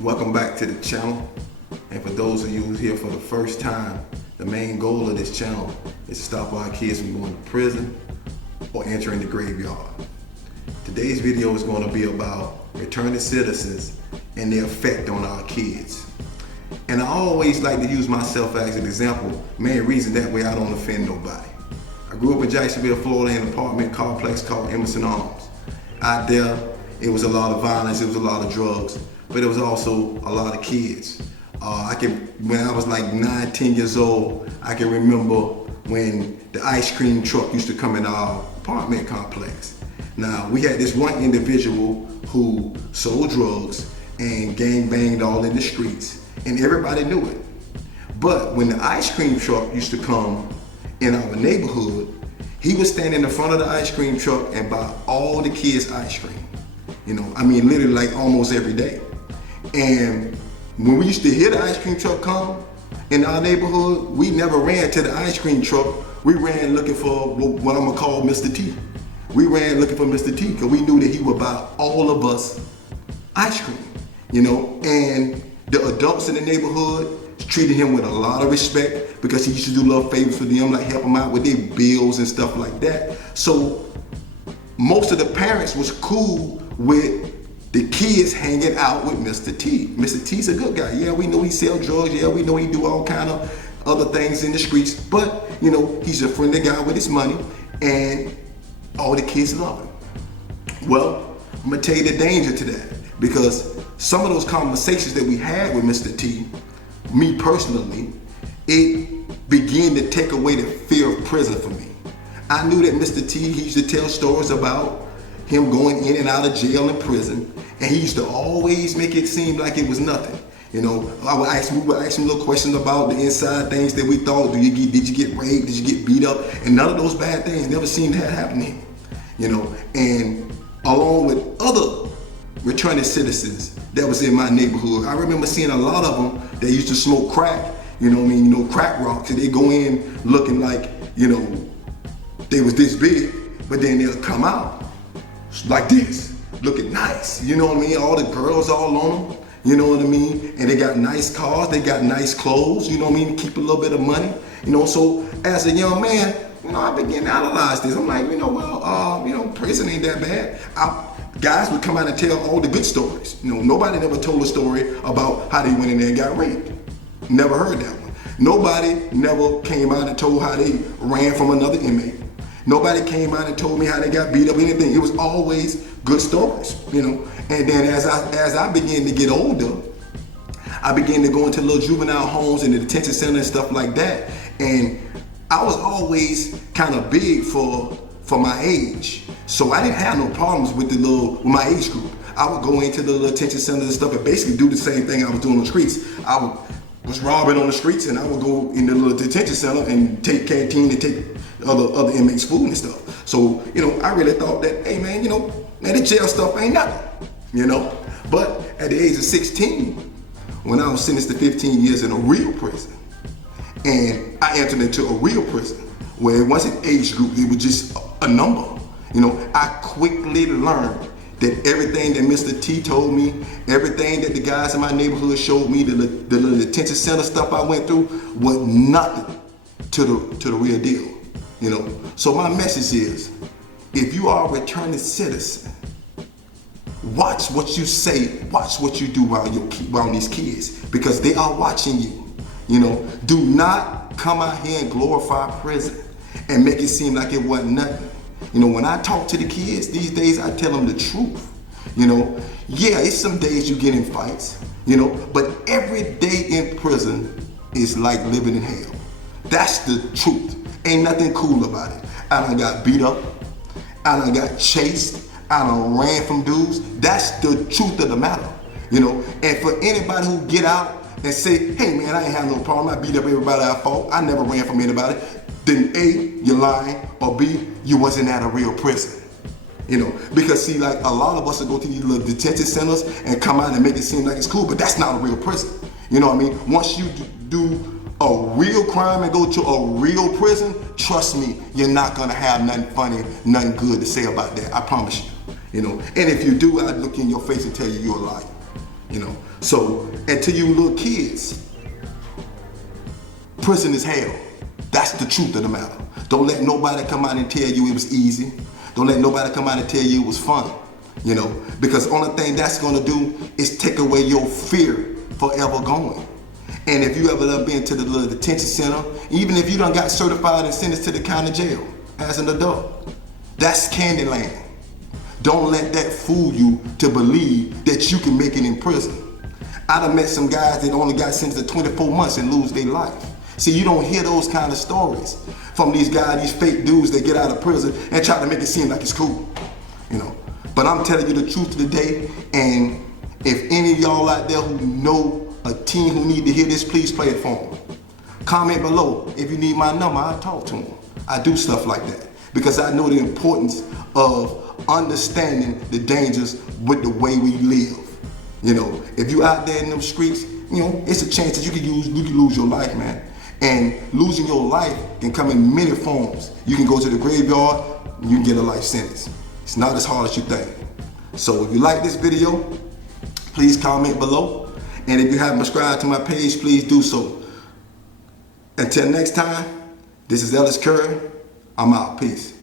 Welcome back to the channel. And for those of you who's here for the first time, the main goal of this channel is to stop our kids from going to prison or entering the graveyard. Today's video is going to be about returning citizens and their effect on our kids. And I always like to use myself as an example, main reason that way I don't offend nobody. I grew up in Jacksonville, Florida in an apartment complex called Emerson Arms. Out there, it was a lot of violence, it was a lot of drugs, but it was also a lot of kids. When I was like 9, 10 years old, I can remember when the ice cream truck used to come in our apartment complex. Now, we had this one individual who sold drugs and gang banged all in the streets, and everybody knew it. But when the ice cream truck used to come in our neighborhood, he would stand in the front of the ice cream truck and buy all the kids ice cream. Literally like almost every day. And when we used to hear the ice cream truck come in our neighborhood, we never ran to the ice cream truck. We ran looking for what I'm gonna call Mr. T. We ran looking for Mr. T because we knew that he would buy all of us ice cream, and the adults in the neighborhood treated him with a lot of respect because he used to do little favors for them, like help them out with their bills and stuff like that. So most of the parents was cool with the kids hanging out with Mr. T. Mr. T's a good guy. Yeah, we know he sell drugs. Yeah, we know he do all kind of other things in the streets. But, he's a friendly guy with his money, and all the kids love him. Well, I'm gonna tell you the danger to that, because some of those conversations that we had with Mr. T, me personally, it began to take away the fear of prison for me. I knew that Mr. T, he used to tell stories about him going in and out of jail and prison, and he used to always make it seem like it was nothing. We would ask him little questions about the inside things that we thought. Did you get raped? Did you get beat up? And none of those bad things never seemed to happen to him. And along with other returning citizens that was in my neighborhood, I remember seeing a lot of them that used to smoke crack. Crack rocks, and they go in looking like they was this big, but then they'll come out like this, looking nice. All the girls all on them. And they got nice cars, they got nice clothes. To keep a little bit of money. So as a young man, I began to analyze this. I'm like, prison ain't that bad. Guys would come out and tell all the good stories. Nobody never told a story about how they went in there and got raped. Never heard that one. Nobody never came out and told how they ran from another inmate. Nobody came out and told me how they got beat up or anything. It was always good stories, And then as I began to get older, I began to go into little juvenile homes and the detention center and stuff like that. And I was always kind of big for my age. So I didn't have no problems with my age group. I would go into the little detention centers and stuff and basically do the same thing I was doing on the streets. I was robbing on the streets, and I would go in the little detention center and take canteen and take other inmates' food and stuff. So, I really thought that, hey man, the jail stuff ain't nothing, But at the age of 16, when I was sentenced to 15 years in a real prison, and I entered into a real prison where it wasn't age group, it was just a number. I quickly learned that everything that Mr. T told me, everything that the guys in my neighborhood showed me, the detention center stuff I went through, was nothing to the real deal. So my message is, if you are a returning citizen, watch what you say, watch what you do around these kids, because they are watching you. Do not come out here and glorify prison and make it seem like it wasn't nothing. When I talk to the kids these days, I tell them the truth. Yeah, it's some days you get in fights, but every day in prison is like living in hell. That's the truth. Ain't nothing cool about it. I done got beat up. I done got chased. I done ran from dudes. That's the truth of the matter. And for anybody who get out and say, hey man, I ain't have no problem, I beat up everybody I fought, I never ran from anybody, then A, you're lying, or B, you wasn't at a real prison. Because see, like a lot of us will go to these little detention centers and come out and make it seem like it's cool, but that's not a real prison. Once you do a real crime and go to a real prison, trust me, you're not gonna have nothing funny, nothing good to say about that. I promise you. And if you do, I'd look in your face and tell you you're a liar. So, and to you little kids, prison is hell. That's the truth of the matter. Don't let nobody come out and tell you it was easy. Don't let nobody come out and tell you it was fun. Because the only thing that's gonna do is take away your fear forever going. And if you ever done been to the little detention center, even if you done got certified and sentenced to the county jail as an adult, that's Candyland. Don't let that fool you to believe that you can make it in prison. I done met some guys that only got sentenced to 24 months and lose their life. See, you don't hear those kind of stories from these guys, these fake dudes that get out of prison and try to make it seem like it's cool. But I'm telling you the truth today, and if any of y'all out there who know a teen who need to hear this, please play it for them. Comment below. If you need my number, I'll talk to them. I do stuff like that because I know the importance of understanding the dangers with the way we live. If you out there in them streets, it's a chance that you can lose your life, man. And losing your life can come in many forms. You can go to the graveyard and you can get a life sentence. It's not as hard as you think. So if you like this video, please comment below. And if you haven't subscribed to my page, please do so. Until next time, this is Ellis Curry. I'm out. Peace.